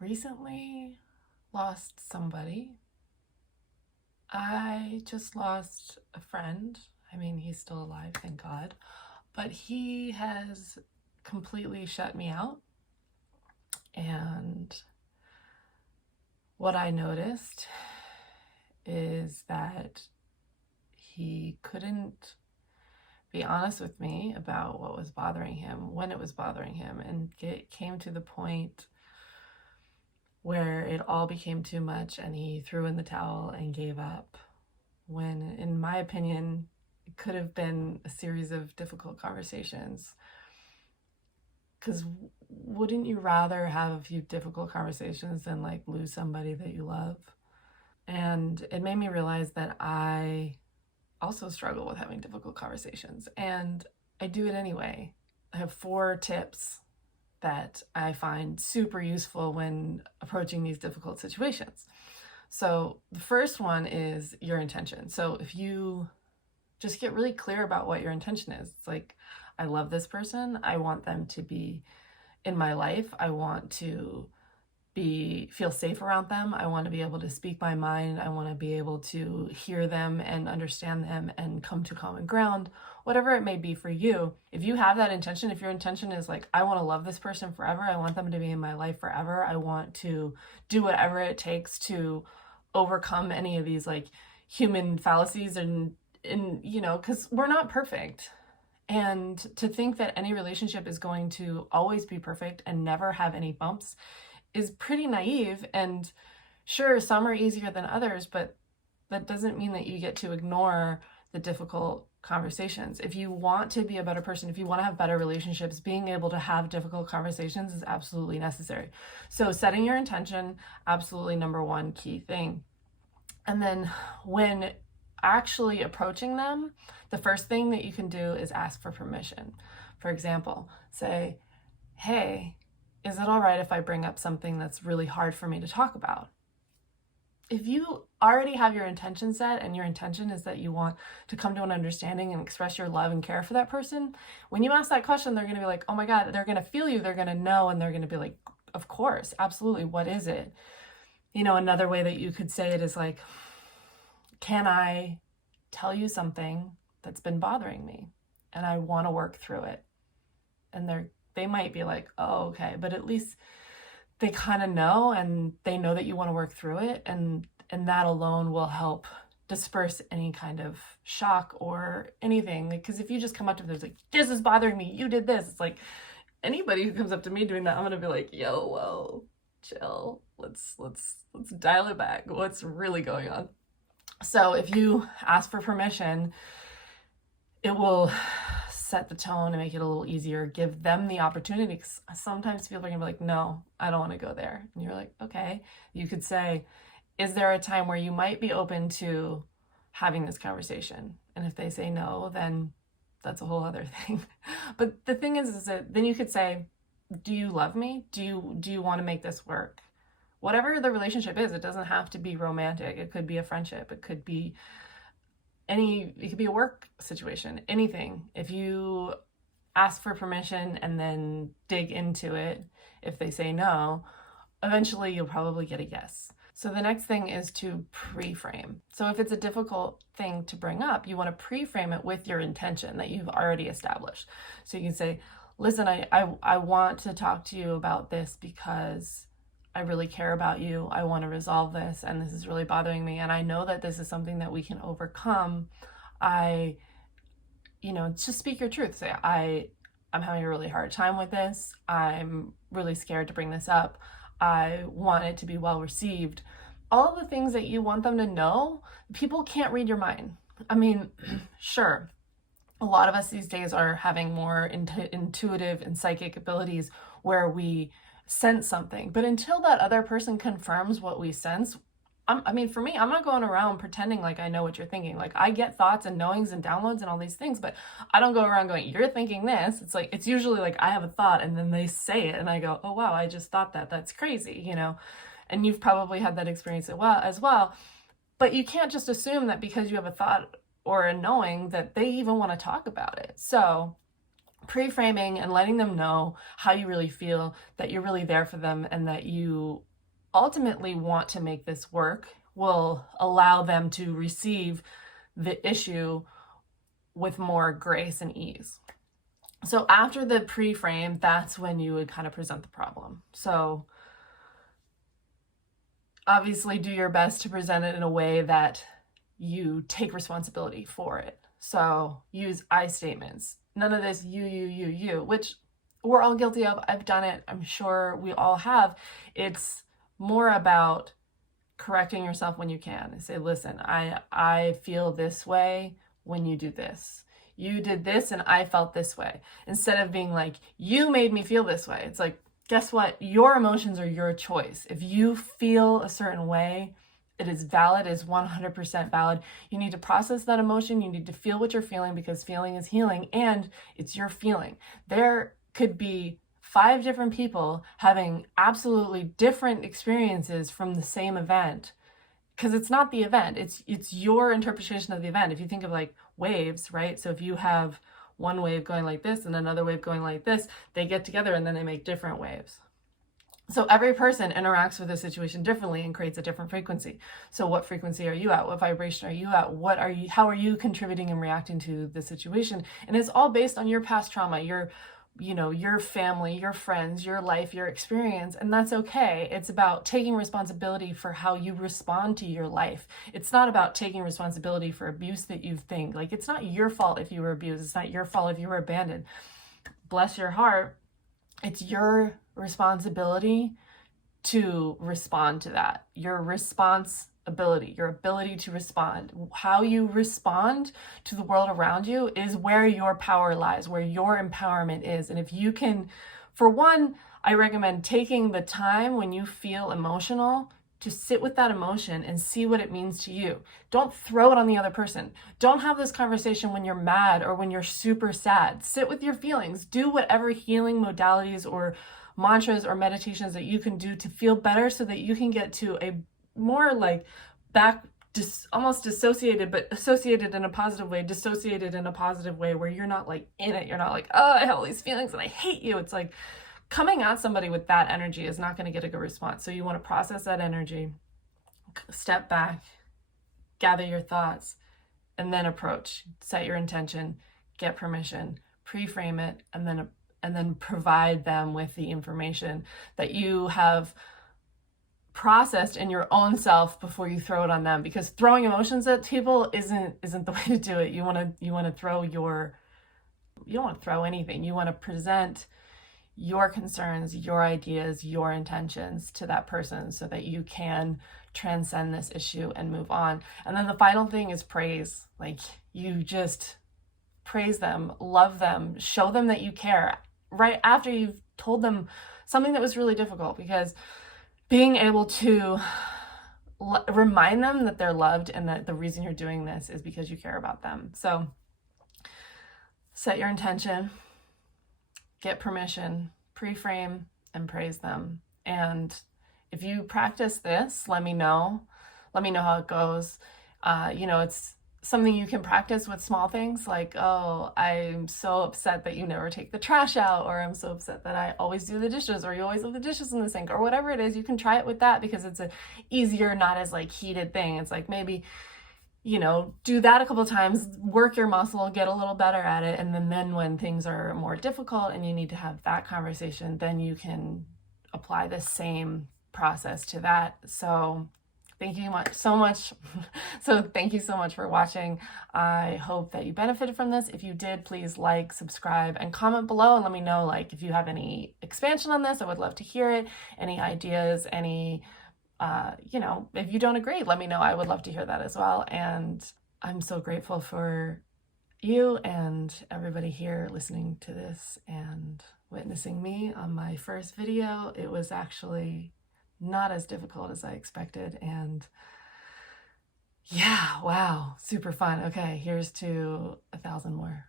recently lost somebody. I just lost a friend. I mean, he's still alive, thank God. But he has completely shut me out. And what I noticed is that he couldn't be honest with me about what was bothering him, when it was bothering him. And it came to the point where it all became too much and he threw in the towel and gave up. When, in my opinion, it could have been a series of difficult conversations. Because wouldn't you rather have a few difficult conversations than like lose somebody that you love? And it made me realize that I also struggle with having difficult conversations, and I do it anyway. I have 4 tips that I find super useful when approaching these difficult situations. So the first one is your intention. So if you just get really clear about what your intention is, it's like, I love this person. I want them to be in my life. I want to feel safe around them. I want to be able to speak my mind. I want to be able to hear them and understand them and come to common ground, whatever it may be for you. If you have that intention, if your intention is like, I want to love this person forever, I want them to be in my life forever, I want to do whatever it takes to overcome any of these like human fallacies and because we're not perfect. And to think that any relationship is going to always be perfect and never have any bumps is pretty naive. And sure, some are easier than others, but that doesn't mean that you get to ignore the difficult conversations. If you want to be a better person, if you want to have better relationships, being able to have difficult conversations is absolutely necessary. So setting your intention, absolutely number one key thing. And then when actually approaching them, the first thing that you can do is ask for permission. For example, say, hey, is it all right if I bring up something that's really hard for me to talk about? If you already have your intention set and your intention is that you want to come to an understanding and express your love and care for that person, when you ask that question, they're going to be like, oh my God, they're going to feel you, they're going to know, and they're going to be like, of course, absolutely, what is it? Another way that you could say it is like, can I tell you something that's been bothering me and I want to work through it? And they might be like, oh, okay, but at least they kind of know, and they know that you want to work through it, and that alone will help disperse any kind of shock or anything. Because if you just come up to them, like, this is bothering me, you did this, it's like anybody who comes up to me doing that, I'm gonna be like, yo, whoa, chill, let's dial it back, what's really going on? So if you ask for permission, it will set the tone and make it a little easier, give them the opportunity. Because sometimes people are gonna be like, no, I don't want to go there. And you're like, okay. You could say, is there a time where you might be open to having this conversation? And if they say no, then that's a whole other thing. But the thing is that then you could say, do you love me? Do you want to make this work? Whatever the relationship is, it doesn't have to be romantic. It could be a friendship. It could be it could be a work situation, anything. If you ask for permission and then dig into it, if they say no, eventually you'll probably get a yes. So the next thing is to pre-frame. So if it's a difficult thing to bring up, you want to pre-frame it with your intention that you've already established. So you can say, listen, I want to talk to you about this because I really care about you. I want to resolve this, and this is really bothering me. And I know that this is something that we can overcome. Just speak your truth. Say, I'm having a really hard time with this. I'm really scared to bring this up. I want it to be well received. All of the things that you want them to know, people can't read your mind. I mean, sure, a lot of us these days are having more intuitive and psychic abilities where we sense something, but until that other person confirms what we sense, for me, I'm not going around pretending like I know what you're thinking. Like, I get thoughts and knowings and downloads and all these things, but I don't go around going, you're thinking this. It's like, it's usually like I have a thought and then they say it and I go, oh wow, I just thought that. That's crazy, And you've probably had that experience as well. But you can't just assume that because you have a thought or a knowing that they even want to talk about it. So Pre-framing and letting them know how you really feel, that you're really there for them, and that you ultimately want to make this work will allow them to receive the issue with more grace and ease. So after the pre-frame, that's when you would kind of present the problem. So obviously do your best to present it in a way that you take responsibility for it. So use I statements. None of this you, which we're all guilty of. I've done it. I'm sure we all have. It's more about correcting yourself when you can and say, listen, I feel this way when you do this. You did this and I felt this way. Instead of being like, you made me feel this way. It's like, guess what? Your emotions are your choice. If you feel a certain way, it is valid, it is 100% valid. You need to process that emotion. You need to feel what you're feeling, because feeling is healing, and it's your feeling. There could be 5 different people having absolutely different experiences from the same event, because it's not the event, it's your interpretation of the event. If you think of like waves, right? So if you have one wave going like this and another wave going like this, they get together and then they make different waves. So every person interacts with a situation differently and creates a different frequency. So what frequency are you at? What vibration are you at? How are you contributing and reacting to the situation? And it's all based on your past trauma, your family, your friends, your life, your experience, and that's okay. It's about taking responsibility for how you respond to your life. It's not about taking responsibility for abuse that you think. Like, it's not your fault if you were abused. It's not your fault if you were abandoned. Bless your heart. It's your responsibility to respond to that. Your responsibility, your ability to respond. How you respond to the world around you is where your power lies, where your empowerment is. And if you can, for one, I recommend taking the time when you feel emotional to sit with that emotion and see what it means to you. Don't throw it on the other person. Don't have this conversation when you're mad or when you're super sad. Sit with your feelings. Do whatever healing modalities or mantras or meditations that you can do to feel better, so that you can get to a more like almost dissociated, but associated in a positive way, dissociated in a positive way, where you're not like in it. You're not like, oh, I have all these feelings and I hate you. It's like, coming at somebody with that energy is not going to get a good response. So you want to process that energy, step back, gather your thoughts, and then approach. Set your intention, get permission, pre-frame it, and then provide them with the information that you have processed in your own self before you throw it on them. Because throwing emotions at people isn't the way to do it. You want to throw you don't want to throw anything. You want to present your concerns, your ideas, your intentions to that person, so that you can transcend this issue and move on. And then the final thing is praise. Like, you just praise them, love them, show them that you care right after you've told them something that was really difficult, because being able to remind them that they're loved and that the reason you're doing this is because you care about them. So set your intention, get permission, pre-frame, and praise them. And if you practice this, let me know how it goes. It's something you can practice with small things like, oh, I'm so upset that you never take the trash out, or I'm so upset that I always do the dishes, or you always leave the dishes in the sink, or whatever it is. You can try it with that, because it's a easier, not as like heated thing. It's like, maybe do that a couple of times, work your muscle, get a little better at it. And then when things are more difficult and you need to have that conversation, then you can apply the same process to that. So thank you so much. So thank you so much for watching. I hope that you benefited from this. If you did, please like, subscribe, and comment below and let me know, like, if you have any expansion on this. I would love to hear it. Any ideas, any if you don't agree, let me know. I would love to hear that as well. And I'm so grateful for you and everybody here listening to this and witnessing me on my first video. It was actually not as difficult as I expected. And yeah, wow, super fun. Okay, here's to 1,000 more.